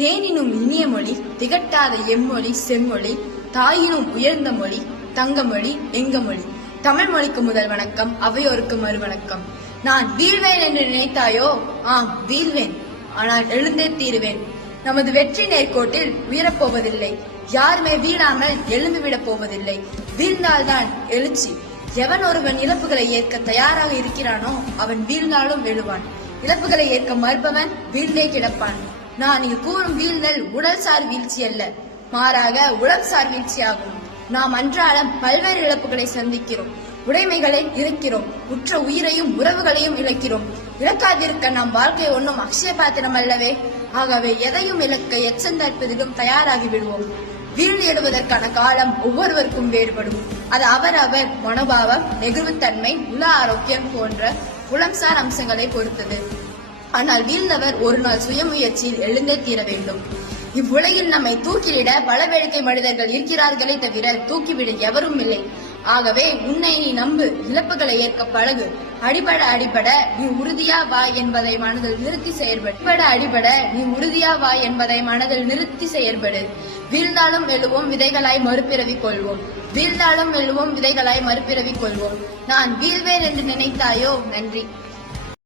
தேனினும் இனிய மொழி திகட்டாத எம்மொழி செம்மொழி தாயினும் உயர்ந்த மொழி தங்கமொழி எங்கமொழி. தமிழ் மொழிக்கு முதல் வணக்கம், அவையோருக்கு மறு வணக்கம். நான் வீழ்வேன் என்று நினைத்தாயோ? ஆம், வீழ்வேன். ஆனால் எழுந்தே தீருவேன். நமது வெற்றி நேர்கோட்டில் உயரப்போவதில்லை. யாருமே வீழாமல் எழுந்துவிடப் போவதில்லை. வீழ்ந்தால்தான் எழுச்சி. எவன் ஒருவன் இழப்புகளை ஏற்க தயாராக இருக்கிறானோ அவன் வீழ்ந்தாலும் எழுவான். இழப்புகளை ஏற்க மறுப்பவன் வீழ்ந்தே கிடப்பான். நான் இங்கு கூறும் வீழ்தல் உடல் சார் வீழ்ச்சி அல்ல, மாறாக உளம் சார் வீழ்ச்சியாகும். நாம் அன்றாடம் பல்வேறு இழப்புகளை சந்திக்கிறோம். உடைமைகளை இழக்கிறோம். உற்ற உயிரையும் உறவுகளையும் இழக்கிறோம். இழக்காதிருக்க நாம் வாழ்க்கை ஒன்றும் அக்ஷய பாத்திரம் அல்லவே. ஆகவே எதையும் இழக்க எச்சந்தற்பதிலும் தயாராகி விடுவோம். வீழ்ந்து எழுவதற்கான காலம் ஒவ்வொருவருக்கும் வேறுபடும். அது அவரவர் மனோபாவம், நெகிழ்வுத்தன்மை, உள ஆரோக்கியம் போன்ற புலம்சார் அம்சங்களை பொறுத்தது. ஆனால் வீழ்ந்தவர் ஒரு நாள் சுயமுயற்சியில் எழுந்தே தீர வேண்டும். இவ்வுலகில் நம்மை தூக்கிலிட பல வேடிக்கை மனிதர்கள் இருக்கிறார்களே தவிர தூக்கிவிட எவரும் இல்லை. ஆகவே உன்னை நீ நம்பு, இழப்புகளை ஏற்க பழகு. அடிபட அடிபட நீ உறுதியா வா என்பதை மனதில் நிறுத்தி செயற்படு. அடிபட நீ உறுதியா வா என்பதை மனதில் நிறுத்தி செயற்படு. வீழ்ந்தாலும் எழுவோம், விதைகளாய் மறுபிறவி கொள்வோம். வீழ்ந்தாலும் எழுவோம், விதைகளாய் மறுபிறவி கொள்வோம். நான் வீழ்வேன் என்று நினைத்தாயோ? நன்றி.